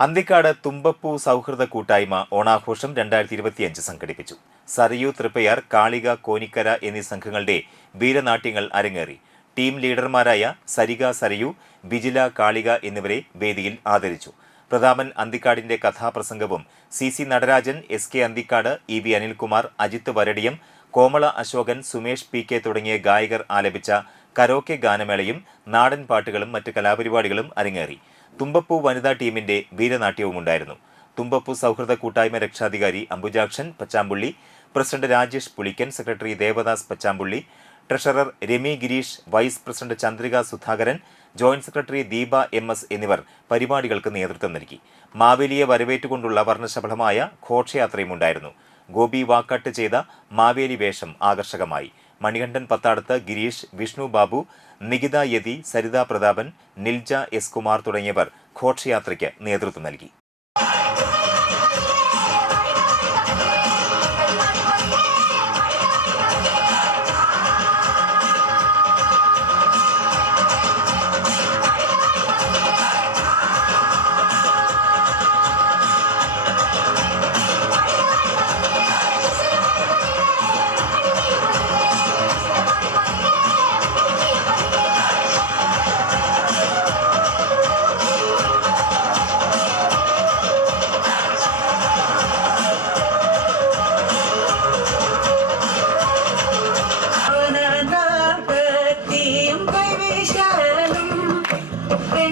അന്തിക്കാട് തുമ്പപ്പൂ സൗഹൃദ കൂട്ടായ്മ ഓണാഘോഷം രണ്ടായിരത്തി ഇരുപത്തിയഞ്ച് സംഘടിപ്പിച്ചു. സറിയു തൃപ്പയാർ കാളിക കോനിക്കര എന്നീ സംഘങ്ങളുടെ വീരനാട്യങ്ങൾ അരങ്ങേറി. ടീം ലീഡർമാരായ സരിക സരയു ബിജില കാളിക എന്നിവരെ വേദിയിൽ ആദരിച്ചു. പ്രതാപൻ അന്തിക്കാടിന്റെ കഥാപ്രസംഗവും C C Natarajan S K Anthikad E V Anilkumar Ajith Varadiyam Komala Ashokan Sumesh P K തുടങ്ങിയ ഗായകർ ആലപിച്ച കരോക്കെ ഗാനമേളയും നാടൻ പാട്ടുകളും മറ്റ് കലാപരിപാടികളും അരങ്ങേറി. തുമ്പപ്പൂ വനിതാ ടീമിന്റെ വീരനാട്യവും ഉണ്ടായിരുന്നു തുമ്പപ്പൂ സൗഹൃദ കൂട്ടായ്മ രക്ഷാധികാരി Ambujakshan Pachampully president Rajesh Pulikkan secretary Devadas Pachampully treasurer Rami Girish vice president Chandrika Sudhakaran joint secretary Deepa M S എന്നിവർ പരിപാടികൾക്ക് നേതൃത്വം നൽകി. മാവേലിയെ വരവേറ്റുകൊണ്ടുള്ള വർണശബളമായ ഘോഷയാത്രയും ഉണ്ടായിരുന്നു ഗോപി വാക്കാട്ട് ചെയ്ത മാവേലി വേഷം ആകർഷകമായി. മണികണ്ഠൻ പത്താടത്ത് ഗിരീഷ് വിഷ്ണു ബാബു നികിത യതി സരിത പ്രതാപൻ നിൽജ എസ് കുമാർ തുടങ്ങിയവർ ഘോഷയാത്രയ്ക്ക് നേതൃത്വം നൽകി.